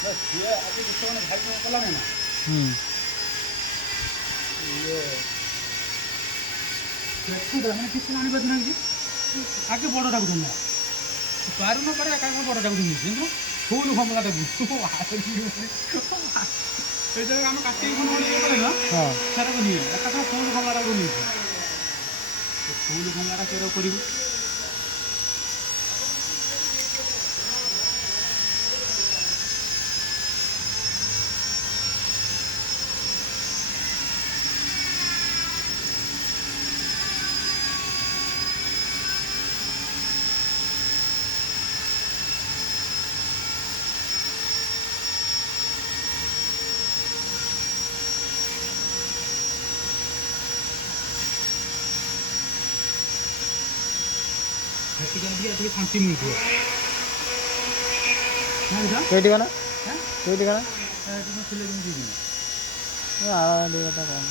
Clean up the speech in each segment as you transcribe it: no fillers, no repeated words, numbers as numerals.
ସିଏ ଆଜି କିଛି ମାନେ ଭାଇ କ'ଣ କଲାଣି ନା ଇଏ ଦେଖୁଥା ମାନେ କିଛି ଜାଣିପାରୁଛି ନା କିଛି ଆଗେ ବଡ଼ଟାକୁ ଧରିଲା ପାରୁ ନ ପାରେ ଏକା ବଡ଼ଟାକୁ ଧରିଛି କିନ୍ତୁ ଫୁଲ୍ ଖମଲା ତାକୁ ସେଇ ଜାଗାରେ ଆମେ କାଟିକି ଖଣ୍ଡ ଇଏ କଲେ ନା ସେଟାକୁ ନିଏ ଏକାଥରେ ଫୁଲ୍ ଖମଲାଟାକୁ ନେଇଛି ଫୁଲ୍ ଖମଲାଟା କେଉଁ କରିବୁ ଟିକେ ଶାନ୍ତି ମିଳୁଥିବ କେଇଠି ଗଲା ଥିଲେ ଯେମିତି କଥା କଣ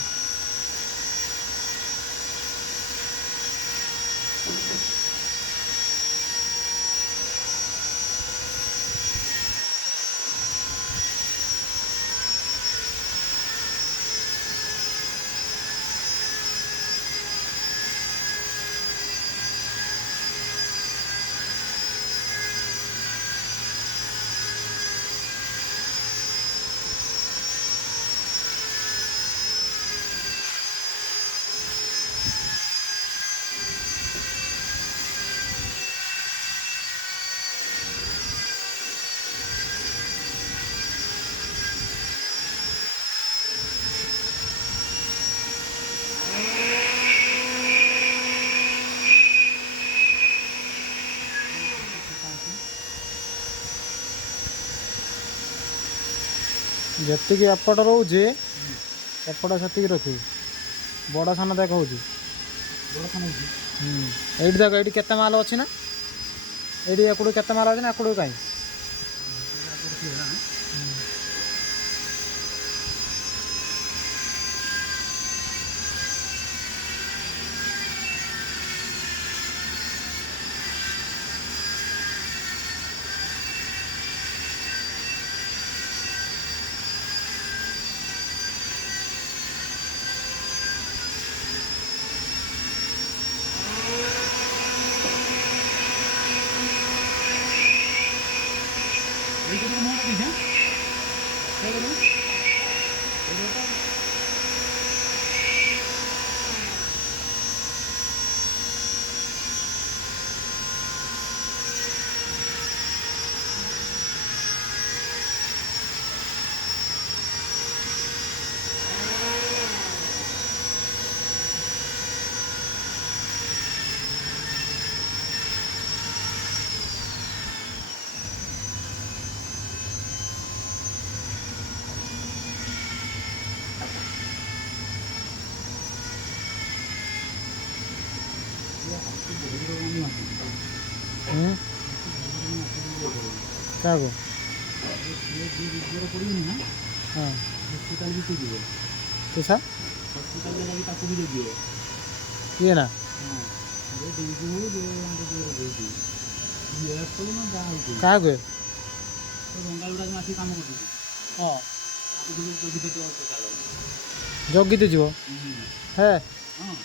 ଯେତିକି ଏପଟ ରହୁଛି ଏପଟ ସେତିକି ରଖିବୁ ବଡ଼ ସାନ ଦେଖ ହେଉଛି ଏଇଠି ଦେଖ ଏଇଠି କେତେ ମାଲ ଅଛି ନା ଏଇଠି ଏକୁଡ଼ୁ କେତେ ମାଲ ଅଛି ନା ଏକୁଡ଼ୁ କାହିଁ କାହାକୁ ହଁ ହସ୍ପିଟାଲ ବି ଯିବ କିସା ହସ୍ପିଟାଲରେ ଯାଇକି ତାକୁ ବି ଦେଇଦିଅ କିଏ ନା ହଁ ଡେଙ୍ଗୁ ହଉ କାହାକୁ ବଙ୍ଗାଳୁଡ଼ା ଆସିକି କାମ କରୁଛନ୍ତି ହଁ ତାକୁ ଜଗିତେ ଯିବ ହେ ହଁ